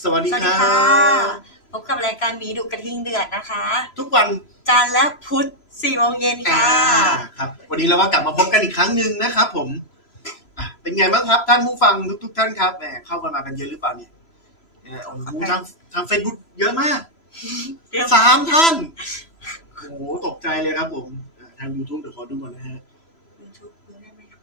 สวัสดีสวัสคดีรัค่ะบพบกับรายการหมีดุกระทิงเดือดนะคะ ทุกวันจันทร์และพุธสี่โมงเย็นอ่าค่ะ ครับ วันนี้เราก็กลับมาพบกันอีกครั้งหนึ่งนะครับ ผมอะเป็นไงบ้างครับท่านผู้ฟังทุกทุกๆท่านครับแหมเข้ากันมากันเยอะหรือเปล่าเนี่ยเอ่อโอ้โหทางทางเฟซบุ๊กเยอะมากเยอะสามท่านโอ้โหตกใจเลยครับ ผมอ่าทาง YouTube เดี๋ยวขอดูก่อนนะฮะ YouTube ดูได้ไหมคะ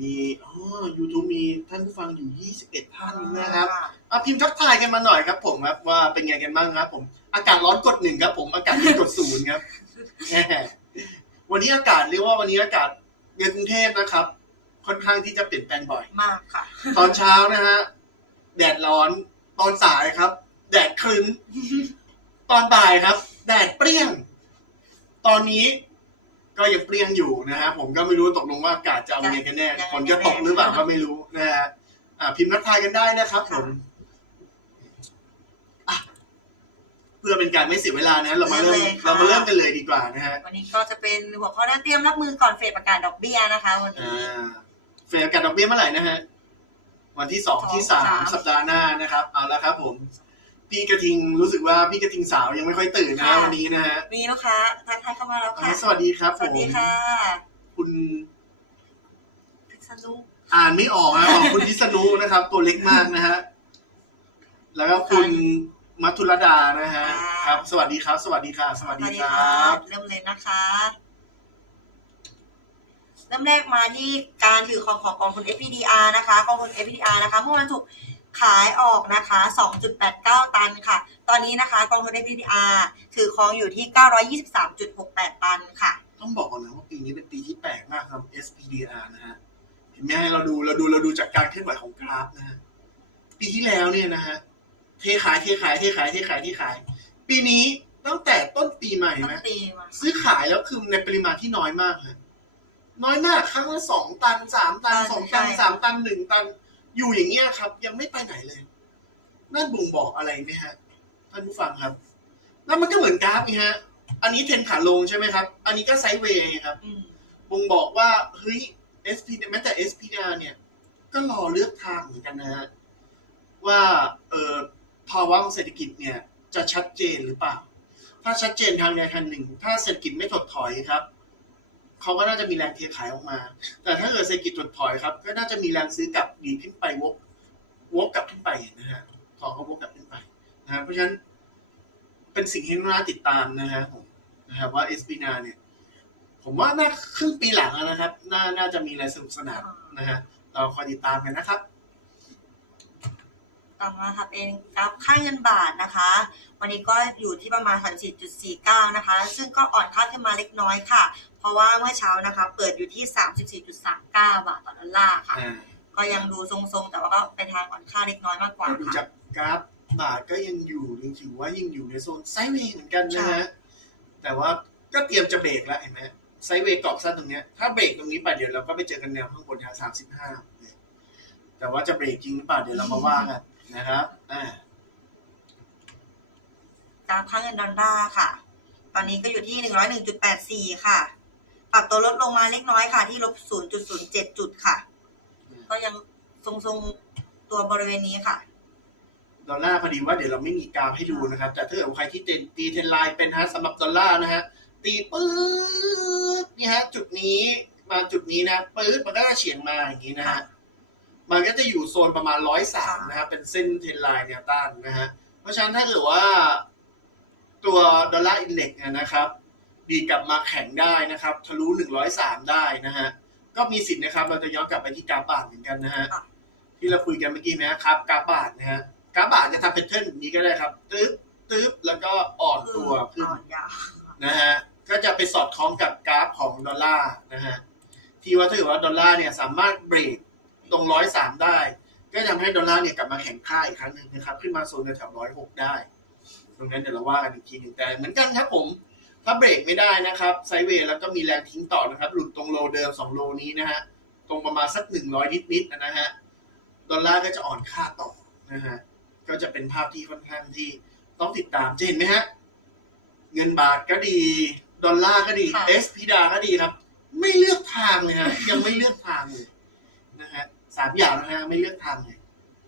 มีอ๋อ YouTube มีท่านผู้ฟังอยู่ 21 ท่านนะครับอะพิมพ์ทักทายกันมาหน่อยครับ ผมครับว่าเป็นไงกันบ้างครับ ผม อากาศร้อนกดหนึ่งครับ ผมอากาศเย็นกดศูนย์ครับแหมวันนี้อากาศเรียกว่าวันนี้อากาศในกรุงเทพนะครับ ค่อนข้างที่จะเปลี่ยนแปลงบ่อย มากค่ะ ตอนเช้านะฮะแดดร้อนตอนสายครับ แดดครึ้มตอนบ่ายครับ แดดเปรี้ยง ตอนนี้ ก็ยังเปรี้ยงอยู่นะฮะผมก็ไม่รู้ตกลงว่าอากาศจะเอาไงกันแน่ยังไงฝนจะตกหรือเปล่าก็ไม่รู้นะฮะอ่าพิมพ์ทักทายกันได้นะครับผมอะเพื่อเป็นการไม่เสียเวลานะเรามาเริ่มเริ่มเลยค่ะเรามาเริ่มกันเลยดีกว่านะฮะวันนี้ก็จะเป็นหัวข้อด้านเตรียมรับมือก่อนเฟดประกาศดอกเบี้ยนะคะ วันอ่นี้าเฟรการดอกเบี้ยเมื่อไหร่นะฮะวันที่สองสองที่สามสามสัปดาห์หน้านะครับ เอาละครับผม พี่กระทิงรู้สึกว่าพี่กระทิงสาวยังไม่ค่อยตื่นนะวันนี้นะฮะมีลูกค้าทักทายเข้ามาแล้วค่ะ อ่าสวัสดีครับสผวัสมดีค่ะคุณพิษณุอ่านไม่ออกนะของคุณพิษณุนะครับ ตัวเล็กมากนะฮะแล้วก็คุณมัทุรดานะฮะครับ สวัสดีครับ สวัสดีค่ะ สวัสดีครับ เริ่มเลยนะคะ เริ่มแรกมาที่การถือครองของกองทุน FPDR นะคะ กองทุน FPDR นะคะ เมื่อวันศุกร์ ขายออกนะคะ 2.89 ตันค่ะ ตอนนี้นะคะกองทุน FPDR ถือครองอยู่ที่ 923.68 ตันค่ะ ต้องบอกก่อนนะว่าปีนี้เป็นปีที่แปลกมากครับ SPDR นะฮะ เห็นไหมเราดูเราดูเราดูจากการเคลื่อนไหวของกราฟนะฮะ ปีที่แล้วเนี่ยนะฮะ เทขายเทขายเทขายเทขายเทขาย ปีนี้ตั้งแต่ต้นปีใหม่ต้นนะปีมาซื้อขายแล้วคือในปริมาณที่น้อยมากฮะน้อยมากครั้งละสองตันสามตันสองตันสามตันหนึ่งตัน อยู่อย่างเงี้ยครับ ยังไม่ไปไหนเลย นั่นบ่งบอกอะไรไหมฮะท่านผู้ฟังครับ แล้วมันก็เหมือนกราฟนี่ฮะ อันนี้เทรนขาลงใช่ไหมครับ อันนี้ก็ไซด์เวย์ไงครับอืมบ่งบอกว่าเฮ้ย SP แม้แต่ SPR เนี่ย ก็รอเลือกทางเหมือนกันนะฮะว่าเอ่อภาวะของเศรษฐกิจเนี่ย จะชัดเจนหรือเปล่า ถ้าชัดเจนทางใดทางหนึ่ง ถ้าเศรษฐกิจไม่ถดถอยครับ เขาก็น่าจะมีแรงเทขายออกมา แต่ถ้าเกิดเศรษฐกิจถดถอยครับ ก็น่าจะมีแรงซื้อกลับดีขึ้นไปวกวกกลับขึ้นไปนะฮะทองก็วกกลับขึ้นไปนะฮะเพราะฉะนั้น เป็นสิ่งที่น่าติดตามนะฮะผมนะครับว่าเอสบีนาเนี่ย ผมว่าน่าครึ่งปีหลังแล้วนะครับ น่าน่าจะมีอะไรสนุกสนานนะฮะเราคอยติดตามกันนะครับ ต่อมาค่ะเป็นกราฟค่าเงินบาทนะคะ วันนี้ก็อยู่ที่ประมาณ 34.49 นะคะ ซึ่งก็อ่อนค่าขึ้นมาเล็กน้อยค่ะ เพราะว่าเมื่อเช้านะคะ เปิดอยู่ที่ 34.39 บาทต่อดอลลาร์ค่ะอ่าก็ยังดูทรงๆ แต่ว่าก็ไปทางอ่อนค่าเล็กน้อยมากกว่าเราดูค่ะจากกราฟบาทก็ยังอยู่ยังถือว่ายังอยู่ในโซนไซด์เวย์เหมือนกันนะฮะแต่ว่าก็เตรียมจะเบรกแล้วเห็นไหมไซด์เวย์กรอบสั้นตรงเนี้ยถ้าเบรกตรงนี้ไปเดี๋ยวเราก็ไปเจอกันแนวข้างบนฮะสามสิบห้าแต่ว่าจะเบรกจริงหรือเปล่าเดี๋ยวเรามาว่ากัน นะครับอ่ากราฟค่าเงินดอลลาร์ค่ะ ตอนนี้ก็อยู่ที่101.84ค่ะ ปรับตัวลดลงมาเล็กน้อยค่ะ ที่ลบ0.07จุดค่ะ ก็ยังทรงๆตัวบริเวณนี้ค่ะดอลลาร์พอดีว่าเดี๋ยวเราไม่มีกราฟให้ดูนะครับ แต่ถ้าเกิดว่าใครที่เต็นตีเทนไลน์เป็นฮะสำหรับดอลลาร์นะฮะตีปื๊ดนี่ฮะจุดนี้มาจุดนี้นะปื๊ดมันก็จะเฉียงมาอย่างนี้นะฮะ มันก็จะอยู่โซนประมาณร้อยสามนะครับเป็นเส้นเทรนไลน์แนวต้านนะฮะเพราะฉะนั้นถ้าเกิดว่าตัวดอลลาร์อินเด็กซ์นะครับ ดีกลับมาแข็งได้นะครับ ทะลุหนึ่งร้อยสามได้นะฮะก็มีสิทธิ์นะครับ เราจะย้อนกลับไปที่กราฟบาทเหมือนกันนะฮะค่ะที่เราคุยกันเมื่อกี้นะครับกราฟบาทนะฮะกราฟบาทจะทำเป็นเทิร์นแบบนี้ก็ได้ครับตึ๊บตึ๊บแล้วก็อ่อนตัวขึ้นอ่อนยาวนะฮะก็จะไปสอดคล้องกับกราฟของดอลลาร์นะฮะที่ว่าถ้าเกิดว่าดอลลาร์เนี่ยสามารถเบรก ตรงร้อยสามได้ ก็ทำให้ดอลลาร์เนี่ยกลับมาแข็งค่าอีกครั้งหนึ่งนะครับ ขึ้นมาโซนแถวร้อยหกได้ ตรงนั้นเดี๋ยวเราว่ากันอีกทีหนึ่งแต่เหมือนกันครับผม ถ้าเบรกไม่ได้นะครับไซด์เวย์แล้วก็มีแรงทิ้งต่อนะครับ หลุดตรงโลเดิมสองโลนี้นะฮะ ตรงประมาณสักหนึ่งร้อยนิดๆนะฮะ ดอลลาร์ก็จะอ่อนค่าต่อนะฮะ ก็จะเป็นภาพที่ค่อนข้างที่ต้องติดตามจะเห็นไหมฮะ เงินบาทก็ดี ดอลลาร์ก็ดีค่ะเอสพีดาก็ดีครับ ไม่เลือกทางเลยฮะ ยังไม่เลือกทางเลยนะฮะ สามอย่างนะฮะไม่เลือกทางเลย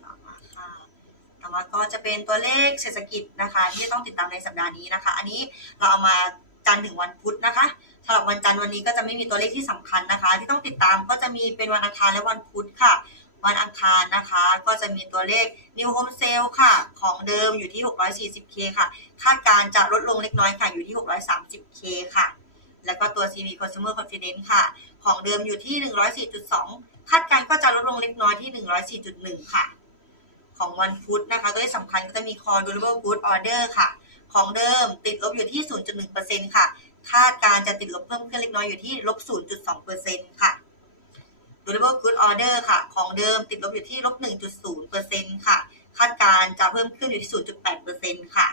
ต่อมาก็จะเป็นตัวเลขเศรษฐกิจนะคะ ที่ต้องติดตามในสัปดาห์นี้นะคะ อันนี้เราเอามาจันทร์ถึงวันพุธนะคะสำหรับวันจันทร์วันนี้ก็จะไม่มีตัวเลขที่สำคัญนะคะ ที่ต้องติดตามก็จะมีเป็นวันอังคารและวันพุธค่ะ วันอังคารนะคะ ก็จะมีตัวเลข New Home Sale ค่ะ ของเดิมอยู่ที่ 640K ค่ะ คาดการจะลดลงเล็กน้อยค่ะอยู่ที่ 630K ค่ะ แล้วก็ตัว CV Consumer Confidence ค่ะ ของเดิมอยู่ที่ 104.2 คาดการณ์ก็จะลดลงเล็กน้อยที่ 104.1 ค่ะ ของวันพุธนะคะ ตัวเลขสำคัญก็จะมี Core Durable Good Order ค่ะ ของเดิมติดลบอยู่ที่ 0.1%ค่ะ คาดการจะติดลบเพิ่มขึ้นเล็กน้อยอยู่ที่ลบ 0.2%ค่ะ Durable Good Order ค่ะ ของเดิมติดลบอยู่ที่ลบ 1.0%ค่ะ คาดการจะเพิ่มขึ้นอยู่ที่ 0.8%ค่ะ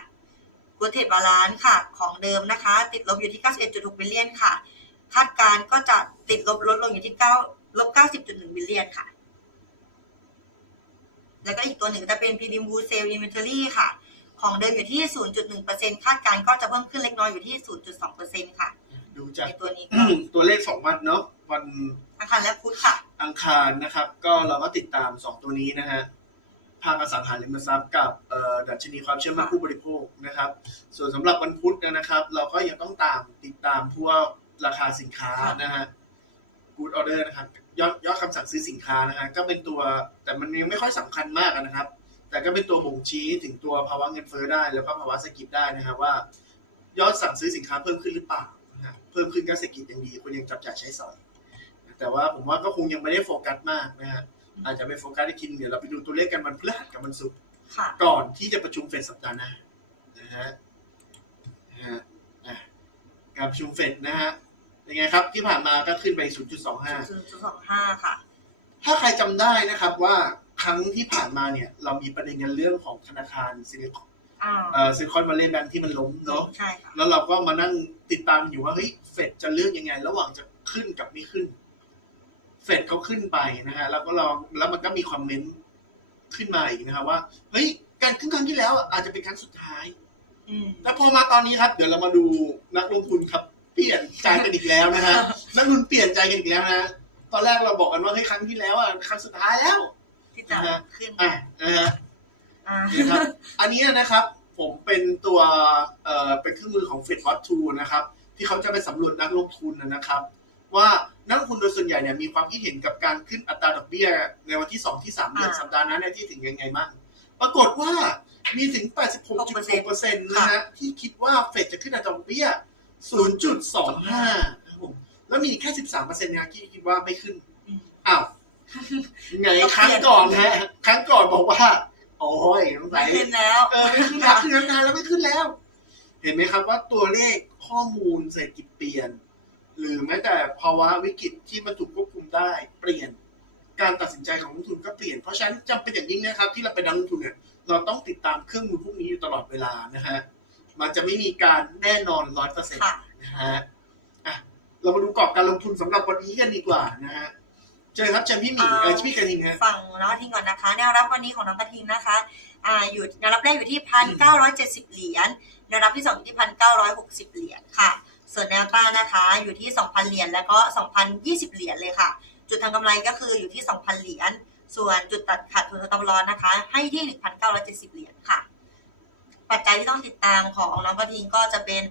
Good Trade Balance ค่ะ ของเดิมนะคะ ติดลบอยู่ที่ 91.6 บิลเลียนค่ะ คาดการก็จะติดลบลดลงอยู่ที่ 9 ลบ90.1บิลเลียนค่ะ แล้วก็อีกตัวหนึ่งก็จะเป็น Prelim Wood Sale Inventory ค่ะ ของเดิมอยู่ที่ 0.1%คาดการณ์ก็จะเพิ่มขึ้นเล็กน้อยอยู่ที่ 0.2%ค่ะ ดูจากในตัวนี้อืก็มตัวเลขสองวันเนาะวันอังคารและพุธค่ะ อังคารนะครับ ก็เราก็ติดตามสองตัวนี้นะฮะภาคอสังหาริมทรัพย์กับเอ่อดัชนีความเชื่อมั่นค่ะผู้บริโภคนะครับ ส่วนสำหรับวันพุธนะครับ เราก็ยังต้องตามติดตามพวกราคาสินค้านะฮะ good order นะครับ ยอดยอดคำสั่งซื้อสินค้านะฮะก็เป็นตัวแต่มันยังไม่ค่อยสำคัญมากนะครับ แต่ก็เป็นตัวบ่งชี้ถึงตัวภาวะเงินเฟ้อได้ แล้วก็ภาวะเศรษฐกิจได้นะครับว่า ยอดสั่งซื้อสินค้าเพิ่มขึ้นหรือเปล่านะฮะเพิ่มขึ้นก็เศรษฐกิจยังดีคนยังจับจ่ายใช้สอยแต่ว่าผมว่าก็คงยังไม่ได้โฟกัสมากนะฮะอาจจะไปโฟกัสที่คินเดี๋ยวเราไปดูตัวเลขกันวันพฤหัสกับวันศุกร์ค่ะก่อนที่จะประชุมเฟดสัปดาห์หน้านะฮะนะฮะอะการประชุมเฟดนะฮะ ยังไงครับที่ผ่านมาก็ขึ้นไป0.25 0.25 ค่ะ ถ้าใครจำได้นะครับว่าครั้งที่ผ่านมาเนี่ย เรามีประเด็นกันเรื่องของธนาคารซิลิคอนอ่าเอ่อซิลิคอนวัลเลย์แบงที่มันล้มเนาะใช่ค่ะแล้วเราก็มานั่งติดตามอยู่ว่าเฮ้ยเฟดจะเลือกยังไง ระหว่างจะขึ้นกับไม่ขึ้น เฟดเขาขึ้นไปนะฮะแล้วก็ลองแล้วมันก็มีคอมเมนต์ขึ้นมาอีกนะครับว่าเฮ้ยการขึ้นครั้งที่แล้วอะอาจจะเป็นครั้งสุดท้ายอืมแล้วพอมาตอนนี้ครับ เดี๋ยวเรามาดูนักลงทุนครับ เปลี่ยนใจกันอีกแล้วนะฮะนักลงทุนเปลี่ยนใจกันอีกแล้วนะตอนแรกเราบอกกันว่าเฮ้ยครั้งที่แล้วอะครั้งสุดท้ายแล้วที่จะขึ้นอะนะฮะอ่านะครับอันนี้นะครับ ผมเป็นตัวเอ่อเป็นเครื่องมือของ Fed Watch 2นะครับ ที่เขาจะไปสำรวจนักลงทุนนะครับ ว่านักลงทุนโดยส่วนใหญ่เนี่ยมีความคิดเห็นกับการขึ้นอัตราดอกเบี้ย ในวันที่2ที่3เดือนอ่าสัปดาห์นั้นเนี่ยที่ถึงยังไงบ้างปรากฏว่ามีถึง 86.6%นะฮะที่คิดว่าเฟดจะขึ้นอัตราดอกเบี้ย 0.25ครับผมแล้วมีแค่ 13%นะที่คิดว่าไม่ขึ้นอืมอ้าวไงก็คเปลี่รั้งยนก่อนนะฮะครั้งก่อนบอกว่าโอ้ยสงสัไม่ยขึ้นแล้วเออไม่ขึ้นแล้วขึ้นแล้วนานแล้วไม่ขึ้นแล้ว เห็นไหมครับว่าตัวเลขข้อมูลเศรษฐกิจเปลี่ยน หรือแม้แต่ภาวะวิกฤตที่มันถูกควบคุมได้เปลี่ยนการตัดสินใจของนักลงทุนก็เปลี่ยน เพราะฉะนั้นจำเป็นอย่างยิ่งนะครับ ที่เราเป็นนักลงทุนเนี่ยเราต้องติดตามเครื่องมือพวกนี้อยู่ตลอดเวลานะฮะ มันจะไม่มีการแน่นอนร้อยเปอร์เซ็นต์ค่ะนะฮะอะเรามาดูกรอบการลงทุนสำหรับวันนี้กันดีกว่านะฮะเจอครับเจอพี่หมีเออพี่กระทิงฮะฝั่งน้องกระทิงก่อนนะคะ แนวรับวันนี้ของน้องกระทิงนะคะอ่าอยู่แนวรับแรกอยู่ที่พันเก้าร้อยเจ็ดสิบเหรียญแนวรับที่สองอยู่ที่พันเก้าร้อยหกสิบเหรียญค่ะ ส่วนแนวต้านนะคะอยู่ที่สองพันเหรียญแล้วก็สองพันยี่สิบเหรียญเลยค่ะ จุดทางกำไรก็คืออยู่ที่สองพันเหรียญส่วนจุดตัดขาดทุนตำรอนนะคะ ให้ที่หนึ่งพันเก้าร้อยเจ็ดสิบเหรียญค่ะ ปัจจัยที่ต้องติดตามของน้องกระทิงก็จะเป็น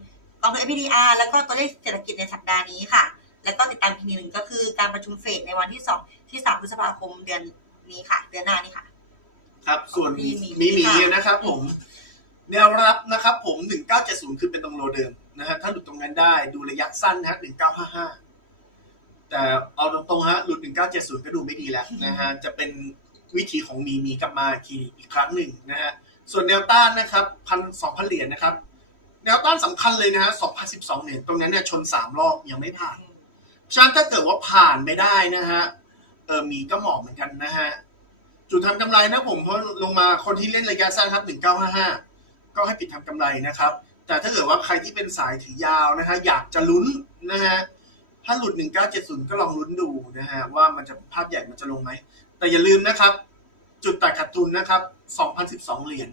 กองทุน FPDR แล้วก็ตัวเลขเศรษฐกิจในสัปดาห์นี้ค่ะ แล้วก็ติดตามอีกทีหนึ่งก็คือการประชุมเฟดในวันที่สองที่สามพฤษภาคมเดือนนี้ค่ะ เดือนหน้านี้ค่ะ ครับ ส่วนมีมีมีมีค่ะนะครับผมแนวรับนะครับผม 1970 คือเป็นตรงโลเดิมนะฮะถ้าหลุดตรงนั้นได้ดูระยะสั้นนะฮะ1955 แต่เอาตรงๆฮะหลุด 1970 ก็ดูไม่ดีแล้วนะฮะจะเป็นวิธีของมีมีกลับมาอีกทีอีกครั้งหนึ่งนะฮะ ส่วนแนวต้านนะครับพันสองพันเหรียญนะครับ แนวต้านสำคัญเลยนะฮะ2012เหรียญตรงนั้นเนี่ยชนสามรอบยังไม่ผ่านฉะนั้นถ้าเกิดว่าผ่านไม่ได้นะฮะเออมีก็เหมาะเหมือนกันนะฮะจุดทำกำไรนะผมเพราะลงมาคนที่เล่นระยะสั้นครับ1955ก็ให้ปิดทำกำไรนะครับ แต่ถ้าเกิดว่าใครที่เป็นสายถือยาวนะฮะอยากจะลุ้นนะฮะถ้าหลุด 1970 ก็ลองลุ้นดูนะฮะว่ามันจะภาพใหญ่มันจะลงไหม แต่อย่าลืมนะครับ จุดตัดขาดทุนนะครับ 2012 เหรียญ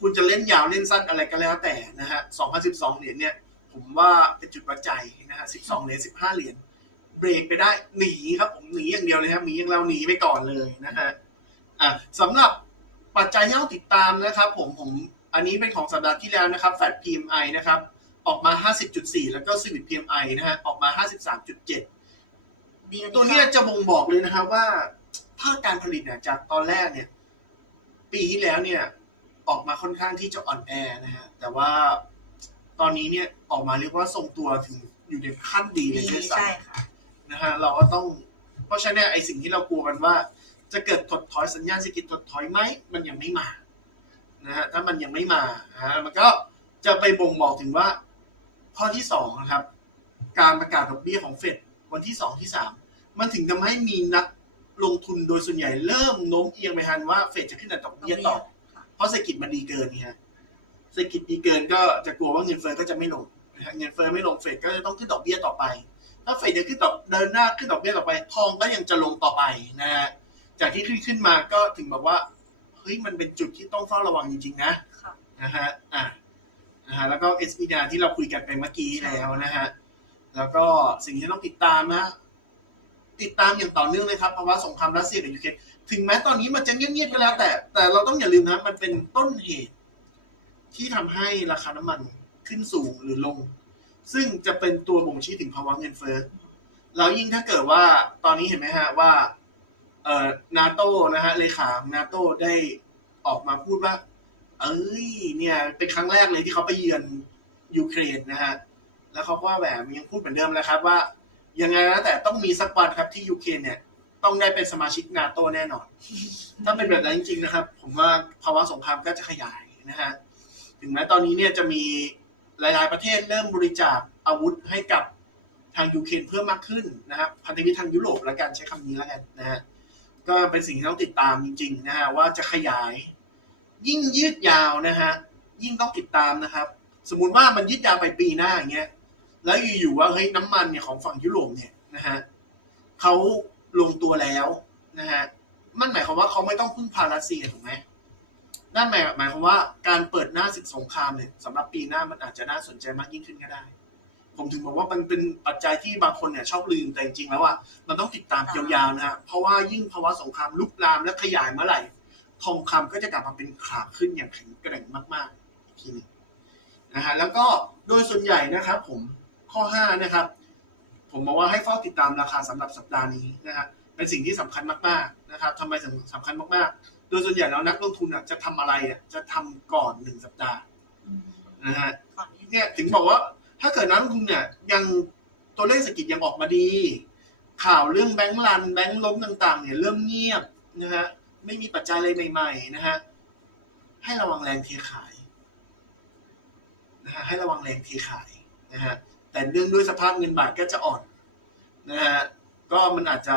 คุณจะเล่นยาวเล่นสั้นอะไรก็แล้วแต่นะฮะ 2012 เหรียญเนี่ย ผมว่าเป็นจุดวัดใจนะฮะ 12 เหรียญ 15 เหรียญ เบรกไปได้ หนีครับผมหนีอย่างเดียวเลยครับหนีอย่างเราหนีไปก่อนเลยนะฮะ อะสำหรับปัจจัยที่ต้องติดตามนะครับผม ผม อันนี้เป็นของสัปดาห์ที่แล้วนะครับแฟด PMI นะครับ ออกมา 50.4 แล้วก็ Civic PMI นะฮะ ออกมา 53.7ดีกาตัวเนี้ยจะบ่งบอกเลยนะครับว่า ภาคการผลิตเนี่ยจากตอนแรกเนี่ยปีที่แล้วเนี่ยออกมาค่อนข้างที่จะอ่อนแอนะฮะแต่ว่าตอนนี้เนี่ยออกมาเรียกว่าทรงตัวถึงอยู่ในขั้นดีเลยดีด้วยซ้ใช่ค่ะำนะฮะเราก็ต้อง เพราะฉะนั้นเนี่ยไอสิ่งที่เรากลัวกันว่า จะเกิดถดถอยสัญญาณเศรษฐกิจถดถอยไหมมันยังไม่มานะฮะถ้ามันยังไม่มาฮะมันก็จะไปบ่งบอกถึงว่า ข้อที่สองนะครับ การประกาศดอกเบี้ยของเฟดวันที่สองที่สามมันถึงทำให้มีนัก ลงทุนโดยส่วนใหญ่เริ่มโน้มเอียงไปทางว่าเฟดจะขึ้นอัตราดอกเบี้ยต่อค่ะเพราะเศรษฐกิจมันดีเกินนี่ฮะเศรษฐกิจดีเกินก็จะกลัวว่าเงินเฟ้อก็จะไม่ลงนะฮะเงินเฟ้อไม่ลงเฟดก็จะต้องขึ้นดอกเบี้ยต่อไป ถ้าเฟดจะขึ้นดอกเดินหน้าขึ้นดอกเบี้ยต่อไป ทองก็ยังจะลงต่อไปนะฮะจากที่ขึ้นขึ้นมาก็ถึงแบบว่าเฮ้ยมันเป็นจุดที่ต้องเฝ้าระวังจริงๆนะค่ะนะฮะอะนะฮะแล้วก็ s p d ที่เราคุยกันไปเมื่อกี้แล้วนะฮะแล้วก็สิ่งที่ต้องติดตามนะ ติดตามอย่างต่อเนื่องเลยครับเพราว่าสงครามรัสเซียกับยูเครนถึงแม้ตอนนี้มันจะเงียบๆก็แล้ว แต่ แต่เราต้องอย่าลืมนะ มันเป็นต้นเหตุ ที่ทำให้ราคาน้ำมันขึ้นสูงหรือลง ซึ่งจะเป็นตัวบ่งชี้ถึงภาวะเงินเฟ้อแล้วยิ่งถ้าเกิดว่าตอนนี้เห็นไหมฮะว่าเอ่อนาโตนะฮะเลขานาโตได้ออกมาพูดว่า เอ้ย เนี่ย เป็นครั้งแรกเลยที่เขาไปเยือนยูเครนนะฮะแล้วเขาก็แบบยังพูดเหมือนเดิมเลยครับว่า ยังไงนะแต่ต้องมีสักวันครับที่ยูเครนเนี่ย ต้องได้เป็นสมาชิกนาโตแน่นอน ถ้าเป็นแบบนั้นจริง ๆ นะครับ ผมว่าภาวะสงครามก็จะขยายนะฮะถึงแม้ตอนนี้เนี่ยจะมีหลาย ๆ ประเทศเริ่มบริจาคอาวุธให้กับทางยูเครนเพิ่มมากขึ้นนะครับพันธมิตรทางยุโรปแล้วกันใช้คำนี้แล้วกันนะฮะก็เป็นสิ่งที่ต้องติดตามจริง ๆ นะฮะว่าจะขยาย ยิ่งยืดยาวนะฮะยิ่งต้องติดตามนะครับ สมมุติว่ามันยืดยาวไปปีหน้าอย่างเงี้ย แล้วอยู่ๆว่าเฮ้ยน้ำมันเนี่ยของฝั่งยุโรปเนี่ยนะฮะเขาลงตัวแล้วนะฮะมันหมายความว่าเขาไม่ต้องพึ่งพารัสเซียถูกไหมนั่นหมายหมายความว่าการเปิดหน้าศึกสงครามเนี่ยสำหรับปีหน้ามันอาจจะน่าสนใจมากยิ่งขึ้นก็ได้ ผมถึงบอกว่ามันเป็นปัจจัยที่บางคนเนี่ยชอบลืมแต่จริงๆแล้วอะมันต้องติดตามยาวๆนะฮะเพราะว่ายิ่งภาวะสงครามลุกลามและขยายเมื่อไหร่ ทองคำก็จะกลับมาเป็นขาขึ้นอย่างแข็งแกร่งมากๆอีกทีหนึงนะฮะแล้วก็โดยส่วนใหญ่นะครับผม ข้อห้านะครับ ผมบอกว่าให้เฝ้าติดตามราคาสำหรับสัปดาห์นี้นะฮะเป็นสิ่งที่สำคัญมากๆนะครับทำไมถึงสำคัญมากๆ โดยส่วนใหญ่แล้วนักลงทุนอะจะทำอะไรอะจะทำก่อนหนึ่งสัปดาห์อืมนะฮะก่อนที่เนี่ยถึงบอกว่าถ้าเกิดนักลงทุนเนี่ยยังตัวเลขเศรษฐกิจยังออกมาดี ข่าวเรื่องแบงก์รันแบงก์ล้มต่างๆ เนี่ยเริ่มเงียบนะฮะไม่มีปัจจัยอะไรใหม่ ๆ นะฮะให้ระวังแรงเทขายนะฮะให้ระวังแรงเทขายนะฮะ แต่เรื่องด้วยสภาพเงินบาทก็จะอ่อนนะฮะก็มันอาจจะ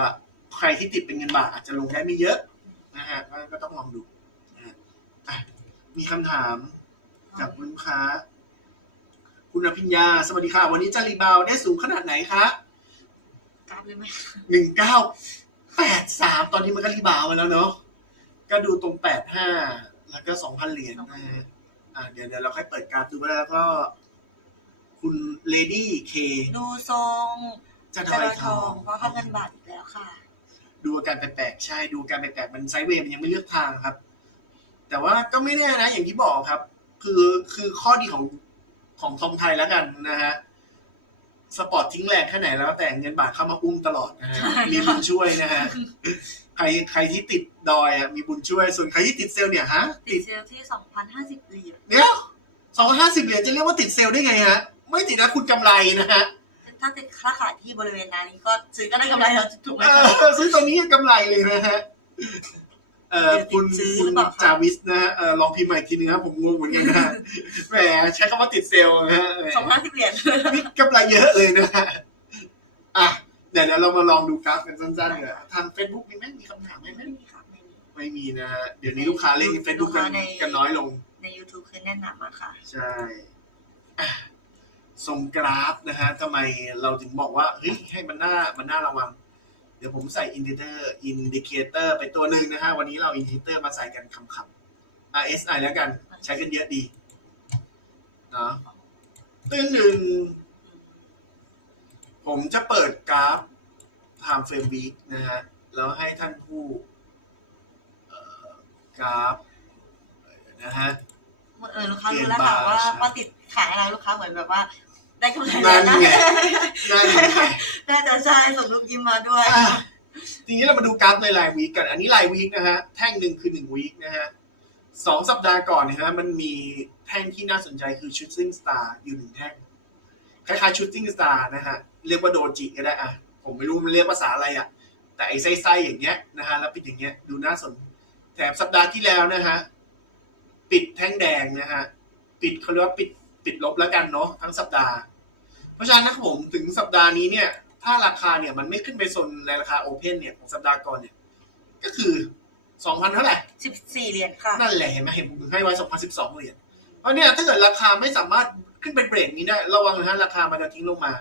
ใครที่ติดเป็นเงินบาทอาจจะลงได้ไม่เยอะนะฮะก็ก็ต้องลองดูนะฮะอะมีคำถามจากคุณลูกค้า คุณอภิญญา สวัสดีค่ะ วันนี้จะรีบาวได้สูงขนาดไหนคะกราฟเลยไหมหนึ่งเก้าแปดสามตอนนี้มันก็รีบาวมาแล้วเนาะก็ดูตรงแปดห้าแล้วก็สองพันเหรียญนะฮะอ่าเดี๋ยวเดี๋ยวเราค่อยเปิดกราฟดูแล้วก็ คุณเลดี้เค ดูทรงจะจะดอยลอยททอองงเพราะค่าเงินบาทอีกแล้วค่ะ ดูอาการแปลกๆใช่ดูอาการแปลกๆมันไซด์เวย์มันยังไม่เลือกทางครับ แต่ว่าก็ไม่แน่นะ อย่างที่บอกครับ คือคือข้อดีของของทองไทยแล้วกันนะฮะสปอร์ตทิ้งแรงแค่ไหนแล้วแต่เงินบาทเข้ามาอุ้มตลอดนะฮะใช่มีบุญช่วยนะฮะใครใครที่ติดดอยอะมีบุญช่วย ส่วนใครที่ติดเซลล์เนี่ยฮะติดเซลล์ที่สองพันห้าสิบเหรียญเดี๋ยวสองห้าสิบเหรียญจะเรียกว่าติดเซลล์ได้ไงฮะ ไม่ติดนะคุณกำไรนะฮะถ้าติดค่าขายที่บริเวณนั้นนี้ก็ซื้อก็ได้กำไรแล้วถูกไหมเอคะอซื้อตรงนี้กำไรเลยนะฮะเอ่อคุณซื้อคุณหรือเปล่าคะจาวิสนะฮะเออลองพิมพ์ใหม่อีกทีนึงครับผมงงเหมือนกันนะฮะแหมใช้คำว่าติดเซลล์นะฮะแหม สองพันห้าสิบเหรียญ นี่กำไรเยอะเลยนะฮะอะเดี๋ยวเดี๋ยวเรามาลองดูกราฟกันสั้นๆเลยทาง Facebook มีไหมมีคำถามไหมไม่มีค่ะไม่มี ไม่มีนะฮะเดี๋ยวนี้ลูกค้าเล่น Facebook กันลูกค้าใน กันน้อยลง ใน YouTube คือแนะนำมาค่ะ ใช่อะ ส่งกราฟนะฮะทำไมเราถึงบอกว่าเฮ้ยให้มันน่ามันน่าระวัง เดี๋ยวผมใส่อินดิเตอร์อินดิเคเตอร์ไปตัวหนึ่งนะฮะวันนี้เราอินดิเคเตอร์มาใส่กันคำๆ RSI แล้วกันใช้กันเยอะดีเนาะตึ้งหนึ่งผมจะเปิดกราฟ time frame week นะฮะแล้วให้ท่านผู้เอ่อกราฟนะฮะเออลูกค้ารู้แล้วค่ะว่าว่าติดขายอะไรลูกค้าเหมือนแบบว่า ได้กำไรนั่นนะไงนั่นไงน่าจะใช่ส่งรูปยิ้มมาด้วยอะทีนี้เรามาดูกราฟในรายวีคกัน อันนี้รายวีคนะฮะ แท่งหนึ่งคือหนึ่งวีคนะฮะสองสัปดาห์ก่อนนะฮะ มันมีแท่งที่น่าสนใจคือ shooting star อยู่หนึ่งแท่ง คล้ายๆ shooting star นะฮะ เรียกว่าโดจิก็ได้อะ ผมไม่รู้มันเรียกภาษาอะไรอะ แต่ไอ้ไส้ๆอย่างเงี้ยนะฮะ แล้วปิดอย่างเงี้ย ดูน่าสน แถมสัปดาห์ที่แล้วนะฮะ ปิดแท่งแดงนะฮะ ปิดเขาเรียกว่าปิดปิดลบแล้วกันเนาะทั้งสัปดาห์เพ ราะฉะนั้นนะครับผมถึงสัปดาห์นี้เนี่ย ถ้าราคาเนี่ยมันไม่ขึ้นไปโซนในราคาโอเพนเนี่ยของสัปดาห์ก่อนเนี่ย ก็คือสองพันเท่าไหร่สิบสี่เหรียญค่ะนั่นแหละเห็นไหมเห็นผมให้ไว้สองพันสิบสองเหรียญเพราะเนี่ยถ้าเกิดราคาไม่สามารถขึ้นไปเบรกนี้ได้ระวังนะฮะราคามันจะทิ้งลงมา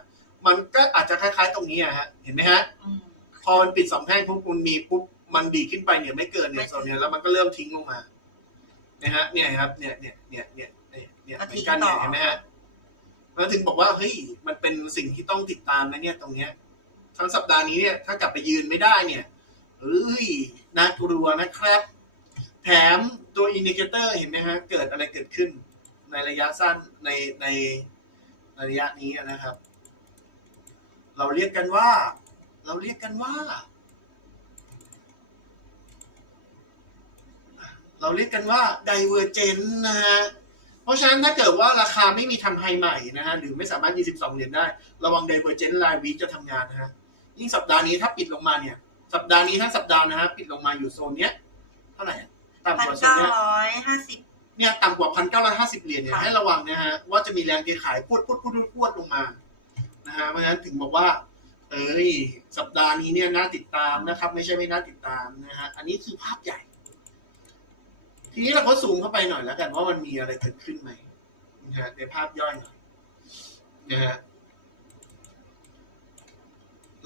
มันก็อาจจะคล้ายๆตรงนี้อะฮะเห็นไหมฮะอืมพอมันปิดสองแท่งปุ๊บมันมีปุ๊บมันดีดขึ้นไปเนี่ยไม่เกินเนี่ไม่ยเกินโซนเนี่ยแล้วมันก็เริ่มทิ้งลงมานะฮะเนี่ยครับเนี่ยเนี่ยเนี่ยเนี่ยเนี่ยเนี่ยก็เหมืทิ้องนกันเนี่ยต่อเห็นไหมฮะ แล้วถึงบอกว่าเฮ้ยมันเป็นสิ่งที่ต้องติดตามนะเนี่ยตรงเนี้ย ทั้งสัปดาห์นี้เนี่ยถ้ากลับไปยืนไม่ได้เนี่ยเอ้ยน่ากลัวนะครับ แถมตัวอินดิเคเตอร์เห็นไหมฮะ เกิดอะไรเกิดขึ้น ในระยะสั้นในในระยะนี้นะครับ เราเรียกกันว่า เราเรียกกันว่า เราเรียกกันว่า divergent นะฮะ เพราะฉะนั้นถ้าเกิดว่าราคาไม่มีทำไฮใหม่นะฮะหรือไม่สามารถ 22 เหรียญได้ ระวัง divergent รายวีคจะทำงานนะฮะยิ่งสัปดาห์นี้ถ้าปิดลงมาเนี่ย สัปดาห์นี้ทั้งสัปดาห์นะฮะปิดลงมาอยู่โซนเนี้ยเท่าไหร่อะต่ำพันกว่าโซนเก้าเนี้ย ร้อยห้าสิบ เนี่ยต่ำกว่าพันเก้าร้อยห้าสิบเหรียญเนี่ยค่ะ ให้ระวังนะฮะว่าจะมีแรงเทขายพวดพวดพวดพวดพวดลงมานะฮะเพราะฉะนั้นถึงบอกว่า เอ้ยสัปดาห์นี้เนี่ยน่าติดตามนะครับ ไม่ใช่ไม่น่าติดตามนะฮะอันนี้คือภาพใหญ่ ทีนี้เราก็ซูมเข้าไปหน่อยแล้วกันว่ามันมีอะไรเกิดขึ้นไหมนะฮะในภาพย่อยหน่อยนะฮะ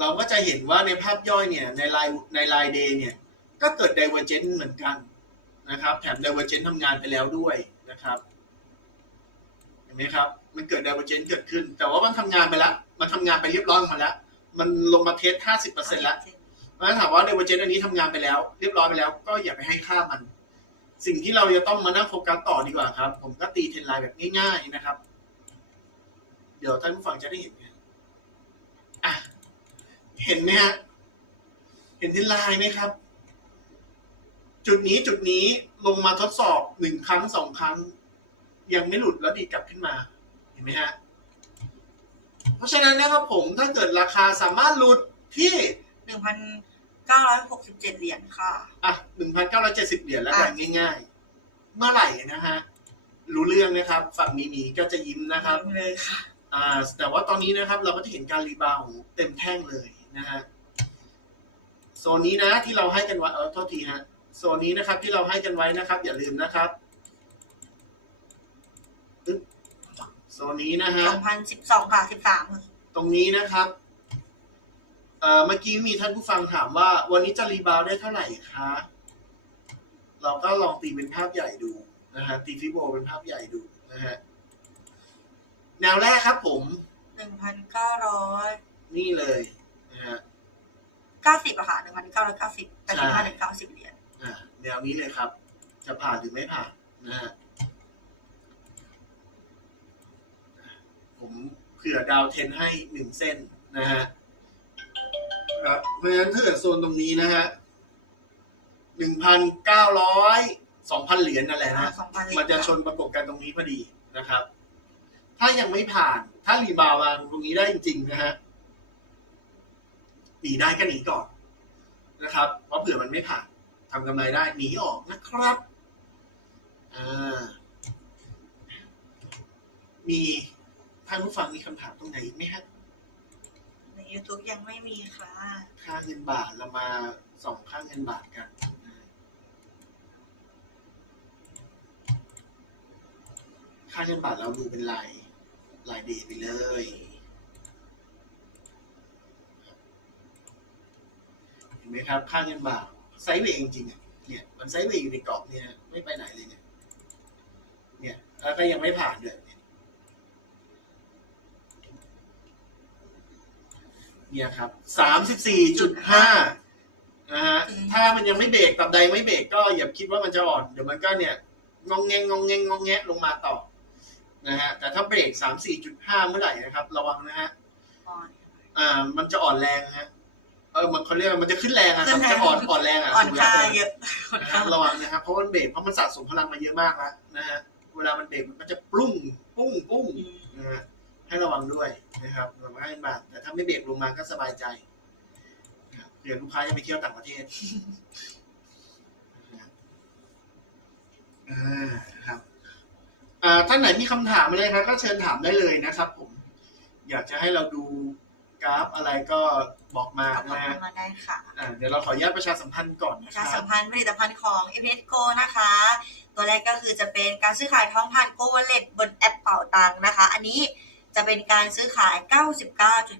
เราก็จะเห็นว่าในภาพย่อยเนี่ยในไลน์ในไลน์เดย์เนี่ย ก็เกิด divergent เหมือนกันนะครับ แถม divergent ทำงานไปแล้วด้วยนะครับเห็นไหมครับ มันเกิด divergent เกิดขึ้น แต่ว่ามันทำงานไปแล้ว มันทำงานไปเรียบร้อยมาแล้ว มันลงมาเทส 50%แล้วเพราะฉะนั้นถามว่า divergent อันนี้ทำงานไปแล้ว เรียบร้อยไปแล้ว ก็อย่าไปให้ค่ามัน สิ่งที่เราจะต้องมานั่งโฟกัสต่อดีกว่าครับ ผมก็ตีเทรนไลน์แบบง่ายๆนะครับ เดี๋ยวท่านผู้ฟังจะได้เห็นเห็นไหมฮะเห็นเทรนไลน์ไหมครับ จุดนี้จุดนี้ลงมาทดสอบหนึ่งครั้งสองครั้ง ยังไม่หลุดแล้วดีดกลับขึ้นมา เห็นไหมฮะเพราะฉะนั้นนะครับผมถ้าเกิดราคาสามารถหลุดที่หนึ่งพัน เก้าร้อยหกสิบเจ็ดเหรียญค่ะ อะหนึ่งพันเก้าร้อยเจ็ดสิบเหรียญแล้วกันง่ายๆ เมื่อไหร่นะฮะ รู้เรื่องนะครับ ฝั่งนี้มีก็จะยิ้มนะครับเลยค่ะ อ่า แต่ว่าตอนนี้นะครับ เราก็จะเห็นการรีบาวด์เต็มแท่งเลยนะฮะ โซนนี้นะที่เราให้กันไว้ เออโทษทีฮะ โซนนี้นะครับที่เราให้กันไว้นะครับ อย่าลืมนะครับอึ๊บโซนนี้นะฮะสองพันสิบสองค่ะสิบสามตรงนี้นะครับ เอ่อเมื่อกี้มีท่านผู้ฟังถามว่า วันนี้จะรีบาวด์ได้เท่าไหร่คะ เราก็ลองตีเป็นภาพใหญ่ดูนะฮะตีฟิโบเป็นภาพใหญ่ดูนะฮะแนวแรกครับผมหนึ่งพันเก้าร้อยนี่เลยนะฮะเก้าสิบอะค่ะหนึ่งพันเก้าร้อยเก้าสิบแปดสิบห้าใช่ถึงเก้าสิบเหรียญอ่าแนวนี้เลยครับ จะผ่านหรือไม่ผ่านนะฮะผมเผื่อดาวเทนให้หนึ่งเส้นนะฮะ ครับ เพราะฉะนั้นถ้าเกิดโซนตรงนี้นะฮะหนึ่งพันเก้าร้อยสองพันเหรียญนั่นแหละนะสองพันเหรียญมันจะชนประกบกันตรงนี้พอดีนะครับ ถ้ายังไม่ผ่านถ้ารีบาวด์มาตรงนี้ได้จริงๆนะฮะหนีได้ก็หนีก่อนนะครับ เพราะเผื่อมันไม่ผ่านทำกำไรได้หนีออกนะครับอ่ามีท่านผู้ฟังมีคำถามตรงไหนอีกไหมฮะใน YouTube ยังไม่มีค่ะ ค่าเงินบาทเรามาส่องค่าเงินบาทกัน ค่าเงินบาทเราดูเป็นลายลายเดย์ไปเลย เห็นไหมครับ ค่าเงินบาทไซด์เวย์จริงๆอะเนี่ย มันไซด์เวย์อยู่ในกรอบเนี่ยไม่ไปไหนเลยเนี่ย เนี่ย แล้วก็ยังไม่ผ่านด้วย เนี่ยเนี่ยครับสามสิบสี่จุดห้านะฮะอืมถ้ามันยังไม่เบรกตับใดไม่เบรกก็อย่าคิดว่ามันจะอ่อน เดี๋ยวมันก็เนี่ยงองแงงงองแงงงองแงะลงมาต่อนะฮะแต่ถ้าเบรกสามสี่จุดห้าเมื่อไหร่นะครับ ระวังนะฮะอ่อนอ่ามันจะอ่อนแรงฮะเออมันเขาเรียกว่ามันจะขึ้นแรงอะครับขึ้นแรงจะอ่อนอ่อนแรงอะอ่อนถูกค่าแล้วเยอะอ่อนนะค่าฮะระวังนะครับเพราะมันเบรกเพราะมันสะสมพลังมาเยอะมากแล้วนะฮะเวลามันเบรกมันก็จะปุ้งปุ้งปุ้งอืมนะฮะ ให้ระวังด้วยนะครับระวังให้มากแต่ถ้าไม่เบรกลงมาก็สบายใจนะครับเผื่อลูกค้าจะไปเที่ยวต่างประเทศอ่าครับอ่าท่านไหนมีคำถามอะไรครับก็เชิญถามได้เลยนะครับ ผม อยากจะให้เราดูกราฟอะไรก็บอกมาเอานะฮะมาได้ค่ะอ่าเดี๋ยวเราขออนุญาตประชาสัมพันธ์ก่อนปนะระคชารัสับมพันธ์ผลิตภัณฑ์ของ m s Go นะคะ ตัวแรกก็คือจะเป็นการซื้อขายทองผ่าน Go Wallet บนแอปเป่าตังค์นะคะ อันนี้ จะเป็นการซื้อขาย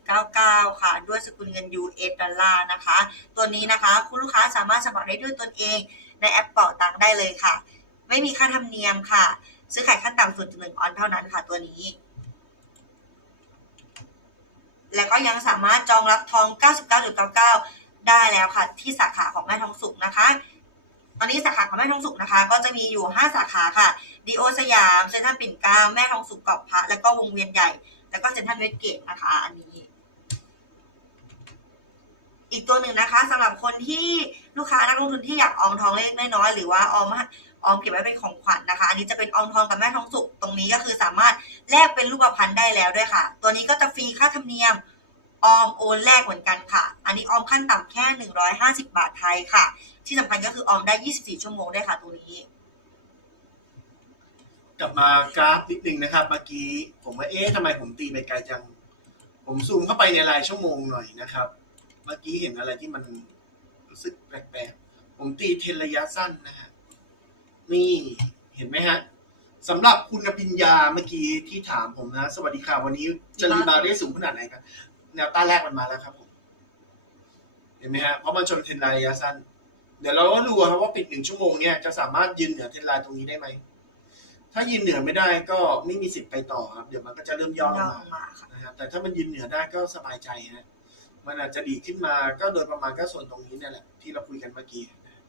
99.99 ค่ะ ด้วยสกุลเงิน US ดอลลาร์นะคะ ตัวนี้นะคะ คุณลูกค้าสามารถสมัครได้ด้วยตนเองในแอปเป่าตังได้เลยค่ะ ไม่มีค่าธรรมเนียมค่ะ ซื้อขายขั้นต่ำสุดหนึ่งออนเท่านั้นค่ะตัวนี้ แล้วก็ยังสามารถจองรับทอง 99.99 ได้แล้วค่ะ ที่สาขาของแม่ทองสุกนะคะ ตอนนี้สาขาของแม่ทองสุกนะคะ ก็จะมีอยู่ 5 สาขาค่ะดีโอสยามเซ็นทรัลปิ่นเกล้าแม่ทองสุกเกาะพระแล้วก็วงเวียนใหญ่ แล้วก็เซ็นทรัลเวสเกตนะคะอันนี้ อีกตัวหนึ่งนะคะสำหรับคนที่ลูกค้านักลงทุนที่อยากออมทองเล็กน้อยๆหรือว่าออมออมเก็บไว้เป็นของขวัญนะคะ อันนี้จะเป็นออมทองกับแม่ทองสุกตรงนี้ก็คือสามารถแลกเป็นรูปพรรณได้แล้วด้วยค่ะ ตัวนี้ก็จะฟรีค่าธรรมเนียมออมโอนแลกเหมือนกันค่ะ อันนี้ออมขั้นต่ำแค่ 150 บาทไทยค่ะ ที่สำคัญก็คือออมได้ 24 ชั่วโมงได้ค่ะตัวนี้ กลับมากราฟนิดนึงนะครับ เมื่อกี้ผมว่าเอ๊ะทำไมผมตีไปไกลจัง ผมซูมเข้าไปในรายชั่วโมงหน่อยนะครับ เมื่อกี้เห็นอะไรที่มันรู้สึกแปลกๆ ผมตีเทรนระยะสั้นนะฮะ นี่เห็นไหมฮะสำหรับคุณปิญญาเมื่อกี้ที่ถามผมนะ สวัสดีค่ะ วันนี้จะรีบาวด์ได้สูงขนาดไหนครับแนวต้านแรกมันมาแล้วครับผม เห็นไหมฮะเพราะมันชนเทรนระยะสั้น เดี๋ยวเราก็ดูครับว่าปิดหนึ่งชั่วโมงเนี่ยจะสามารถยืนเหนือเทรนไลน์ตรงนี้ได้ไหม ถ้ายืนเหนือไม่ได้ก็ไม่มีสิทธิ์ไปต่อครับ เดี๋ยวมันก็จะเริ่มย่อลงมามาค่ะนะครับแต่ถ้ามันยืนเหนือได้ก็สบายใจฮะมันอาจจะดีขึ้นมาก็โดยประมาณก็ส่วนตรงนี้เนี่ยแหละที่เราคุยกันเมื่อกี้นะ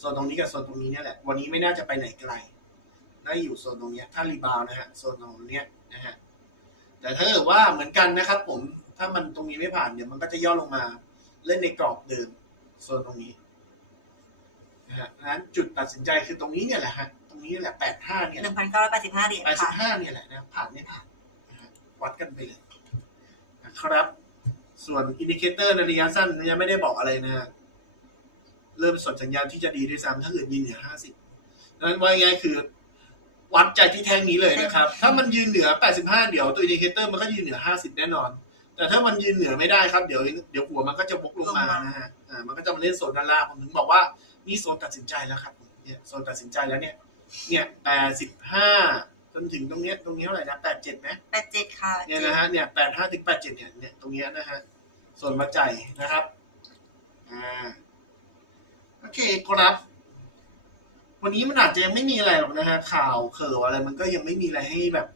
ส่วนตรงนี้กับส่วนตรงนี้เนี่ยแหละ วันนี้ไม่น่าจะไปไหนไกลได้อยู่โซนตรงเนี้ยถ้ารีบาวด์นะฮะโซนตรงเนี้ยนะฮะแต่ถ้าเกิดว่าเหมือนกันนะครับ ผมถ้ามันตรงนี้ไม่ผ่านเดี๋ยวมันก็จะย่อลงมาเล่นในกรอบเดิมโซนตรงนี้ นะฮะนั้นจุดตัดสินใจคือตรงนี้เนี่ยแหละฮะตรงนี้แหละแปดห้าเนี่ยแหละ1,985เหรียญแปดสิค่ะบห้าเนี่ยแหละนะผ่านไม่ผ่านนะฮะวัดกันไปเลยนะครับ ส่วนอินดิเคเตอร์ในระยะสั้นยังไม่ได้บอกอะไรนะฮะเริ่มส่งสัญญาณที่จะดีด้วยซ้ำถ้าเกิดยืนเหนือห้าสิบนั้นว่าง่ายๆคือ วัดใจที่แท่งนี้เลยนะครับ ถ้ามันยืนเหนือแปดสิบห้าเดี๋ยวตัวอินดิเคเตอร์มันก็ยืนเหนือห้าสิบแน่นอนแต่ถ้ามันยืนเหนือไม่ได้ครับเดี๋ยวเดี๋ยวหัวมันก็จะบกลงมานะฮะอ่ามันก็จะมาเล่นโซนด้านล่างผมถึงบอกว่า นี่โซนตัดสินใจแล้วครับผมเนี่ยโซนตัดสินใจแล้วเนี่ย เนี่ยแปดสิบห้าจนถึงตรงเนี้ยตรงนี้เท่าไหร่นะแปดเจ็ดไหม87ค่ะเนี่ยนะฮะเนี่ยแปดห้าถึงแปดเจ็ดเนี่ยเนี่ยตรงเนี้ยนะฮะส่วนมาจ่ายนะครับอ่าโอเคครับ วันนี้มันอาจจะยังไม่มีอะไรหรอกนะฮะข่าวเข่าวอะไรมันก็ยังไม่มีอะไรให้แบบ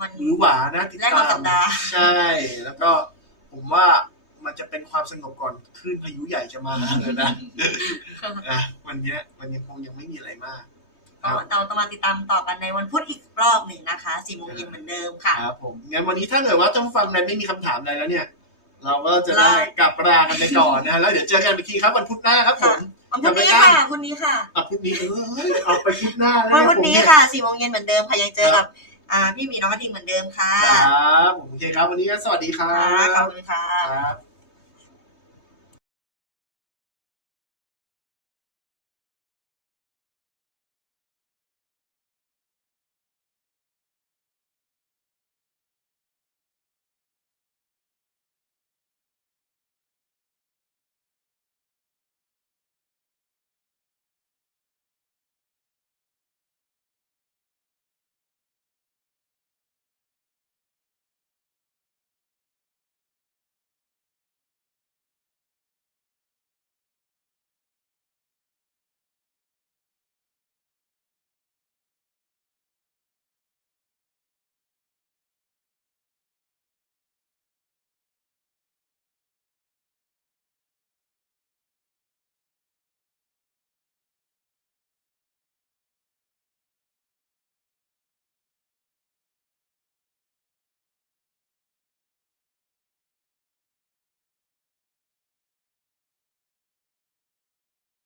มันหรือหวานะติดแรกขตาองสัมปดาห์ใช่ แล้วก็ผมว่า มันจะเป็นความสงบก่อนคลื่นพายุใหญ่จะมาเลยนะอะวันเนี้ยมันยังคงยังไม่มีอะไรมากก็เราต้องมาติดตามต่อกันในวันพุธอีกรอบหนึ่งนะคะ4โมงเย็นเหมือนเดิมค่ะครับผมงั้นวันนี้ถ้าเกิดว่าต้องฟังในไม่มีคำถามอะไรแล้วเนี่ย เราก็จะได้กลับลากันไปก่อนนะแล้วเดี๋ยวเจอกันอีกทีครับวันพุธหน้าครับผมวันพุธนี้ค่ะพุธนี้ค่ะอะพุธนี้เออเอาไปพุธหน้าแล้ววันเยพุธนี้ผมเยค่ะ4โมงเย็นเหมือนเดิมค่ะยังเจอกับอ่าพี่หมีน้องกระทิงเหมือนเดิมค่ะ ครับผมโอเคครับ วันนี้ก็สวัสดีครัค่ะขอบบคุณค่ะครับ